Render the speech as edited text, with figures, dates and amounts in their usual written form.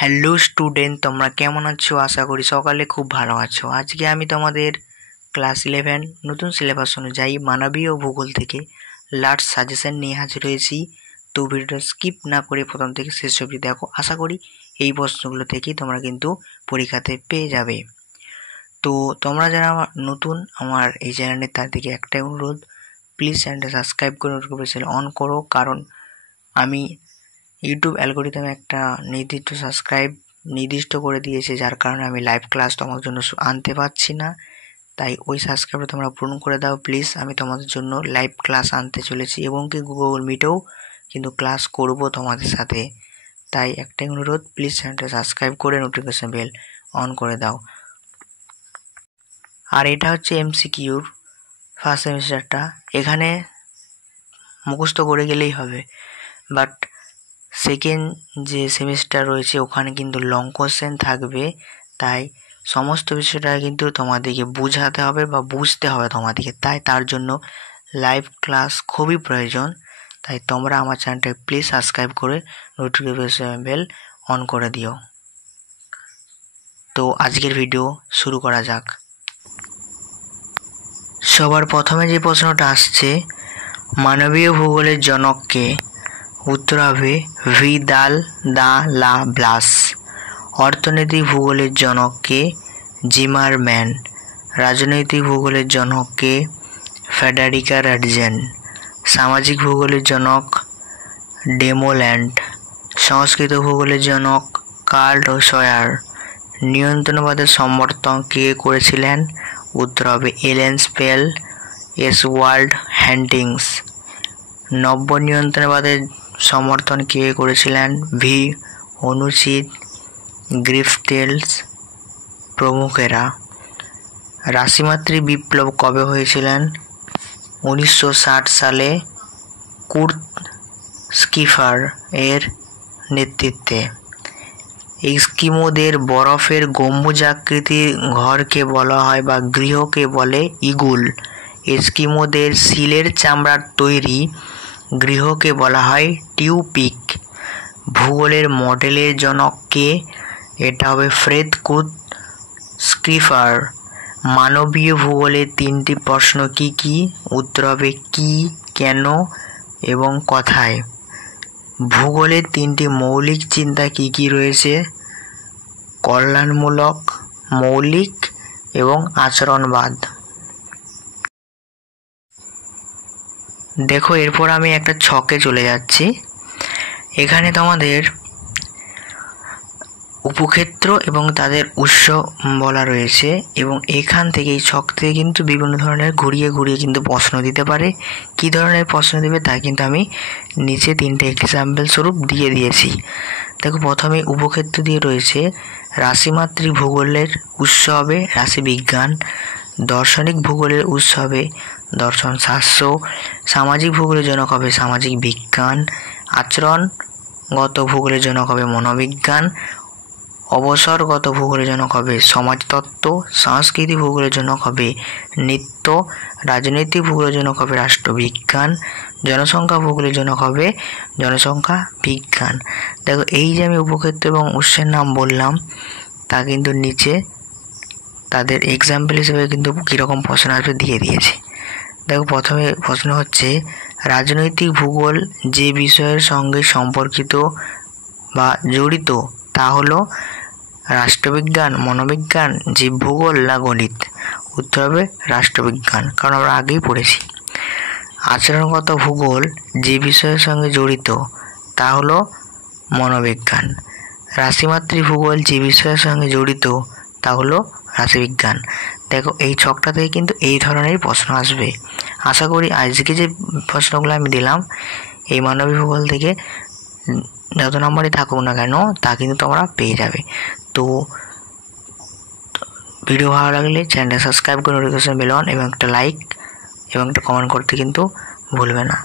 Hello student, তোমরা কেমন আছো? আশা করি সকালে খুব ভালো আছো। আজকে আমি তোমাদের ক্লাস 11 নতুন সিলেবাস অনুযায়ী মানবীয় ভূগোল থেকে লাস্ট সাজেশন নিয়ে হাজির হয়েছি। তো ভিডিওটা স্কিপ না করে প্রথম থেকে শেষ অবধি দেখো। আশা করি এই প্রশ্নগুলো থেকেই তোমরা কিন্তু পরীক্ষাতে পেয়ে যাবে। তো তোমরা যারা নতুন আমার এই চ্যানেলে, তার দিকে একটাই অনুরোধ, প্লিজ চ্যানেলটা সাবস্ক্রাইব করে নোটিফিকেশন অন করো, কারণ আমি ইউটিউব অ্যালগোরিদমে একটা নির্দিষ্ট করে দিয়েছে, যার কারণে আমি লাইভ ক্লাস তোমাদের জন্য আনতে পারছি না। তাই ওই সাবস্ক্রাইবটা তোমরা পূরণ করে দাও প্লিজ। আমি তোমাদের জন্য লাইভ ক্লাস আনতে চলেছি এবং কি গুগল মিটেও কিন্তু ক্লাস করব তোমাদের সাথে। তাই একটাই অনুরোধ, প্লিজ চ্যানেলটা সাবস্ক্রাইব করে নোটিফিকেশন বেল অন করে দাও। আর এটা হচ্ছে এমসিকিউর ফার্স্ট সেমিস্টারটা। এখানে মুখস্থ করে গেলেই হবে, বাট সেকেন্ড যে সেমিস্টার রয়েছে ওখানে কিন্তু লং কোশ্চেন থাকবে। তাই সমস্ত বিষয়টা কিন্তু তোমাদেরকে বুঝাতে হবে বা বুঝতে হবে তোমাদেরকে। তাই তার জন্য লাইভ ক্লাস খুবই প্রয়োজন। তাই তোমরা আমার চ্যানেলটা প্লিজ সাবস্ক্রাইব করে নোটিফিকেশন বেল অন করে দিও। তো আজকের ভিডিও শুরু করা যাক। সবার প্রথমে যে প্রশ্নটা আসছে, মানবীয় ভূগোলের জনককে? উত্তর হবে ভিদাল দা লা ব্লাস। অর্থনৈতিক ভূগোলের জনককে? জিমারম্যান। রাজনৈতিক ভূগোলের জনককে? ফেডারিকা রাডজেন। সামাজিক ভূগোলের জনক? ডেমোল্যান্ড। সংস্কৃত ভূগোলের জনক? Curl swear. নিয়ন্ত্রণবাদের সমর্থন কে করেছিলেন? উত্তর হবে এলেন স্পেল, এসওয়াল্ড হ্যান্টিংস। নব্য নিয়ন্ত্রণবাদের সমর্থন কে করেছিলেন? ভি অনুচিত, গ্রিফটেলস প্রমুখেরা। রাশিমাতৃ বিপ্লব কবে হয়েছিলেন? 1960 সালে কুর্ট স্কিফার এর নেতৃত্বে। এস্কিমোদের বরফের গম্বুজাকৃতির ঘরকে বলা হয় বা গৃহকে বলে ইগুল। এস্কিমোদের সিলের চামড়ার তৈরি গৃহকে বলা হয় টিউপিক। ভূগোলের মডেলের জনককে? এটা হবে ফ্রেড কুর্ট স্কিফার। মানবীয় ভূগোলের 3টি প্রশ্ন কি কি? উত্তর হবে কি, কেন এবং কথায়। ভূগোলের 3টি মৌলিক চিন্তা কি কি রয়েছে? কল্যাণমূলক, মৌলিক এবং আচরণবাদ। দেখো, এরপর আমি একটা ছকে চলে যাচ্ছি। এখানে তোমাদের উপক্ষেত্র এবং তাদের উৎস বলা রয়েছে, এবং এখান থেকে এই ছক থেকে কিন্তু বিভিন্ন ধরনের ঘুরিয়ে কিন্তু প্রশ্ন দিতে পারে। কি ধরনের প্রশ্ন দেবে তা কিন্তু আমি নিচে 3টে এক্সাম্পল স্বরূপ দিয়ে দিয়েছি। দেখো, প্রথমে উপক্ষেত্র দিয়ে রয়েছে রাশিমাতৃক ভূগোলের উৎস হবে রাশিবিজ্ঞান। দর্শনিক ভূগোলের উৎস হবে দর্শন শাস্ত্র। সামাজিক ভূগোলের জনক হবে সামাজিক বিজ্ঞান। আচরণগত ভূগোলের জনক হবে মনোবিজ্ঞান। অবসরগত ভূগোলের জনক হবে সমাজতত্ত্ব। সাংস্কৃতিক ভূগোলের জনক হবে নৃত্য। রাজনৈতিক ভূগোলের জনক হবে রাষ্ট্রবিজ্ঞান। জনসংখ্যা ভূগোলের জনক হবে জনসংখ্যা বিজ্ঞান। দেখো, এই যে আমি উপক্ষেত্র এবং উৎসের নাম বললাম, তা কিন্তু নিচে তাদের এক্সাম্পল হিসেবে কিন্তু কীরকম প্রশ্ন আসবে দিয়ে দিয়েছে। দেখো, প্রথমে প্রশ্ন হচ্ছে, রাজনৈতিক ভূগোল যে বিষয়ের সঙ্গে সম্পর্কিত বা জড়িত তা হলো রাষ্ট্রবিজ্ঞান, মনোবিজ্ঞান, জীবভূগোল না গণিত? উত্তর হবে রাষ্ট্রবিজ্ঞান, কারণ আমরা আগেই পড়েছি। আচরণগত ভূগোল যে বিষয়ের সঙ্গে জড়িত তা হলো মনোবিজ্ঞান। রাশিমাতৃক ভূগোল যে বিষয়ের সঙ্গে জড়িত তা হলো রাশিবিজ্ঞান। দেখো, এই ছকটা থেকে কিন্তু এই ধরনের প্রশ্ন আসবে। আশা করি আজকে যে প্রশ্নগুলো আমি দিলাম এই মানবিক ভূগোল থেকে যত নম্বরই থাকুক না কেন তা কিন্তু তোমরা পেয়ে যাবে। তো ভিডিও ভালো লাগলে চ্যানেলটা সাবস্ক্রাইব করে নোটিফিকেশন বেল অন এবং একটা লাইক এবং একটা কমেন্ট করতে কিন্তু ভুলবে না।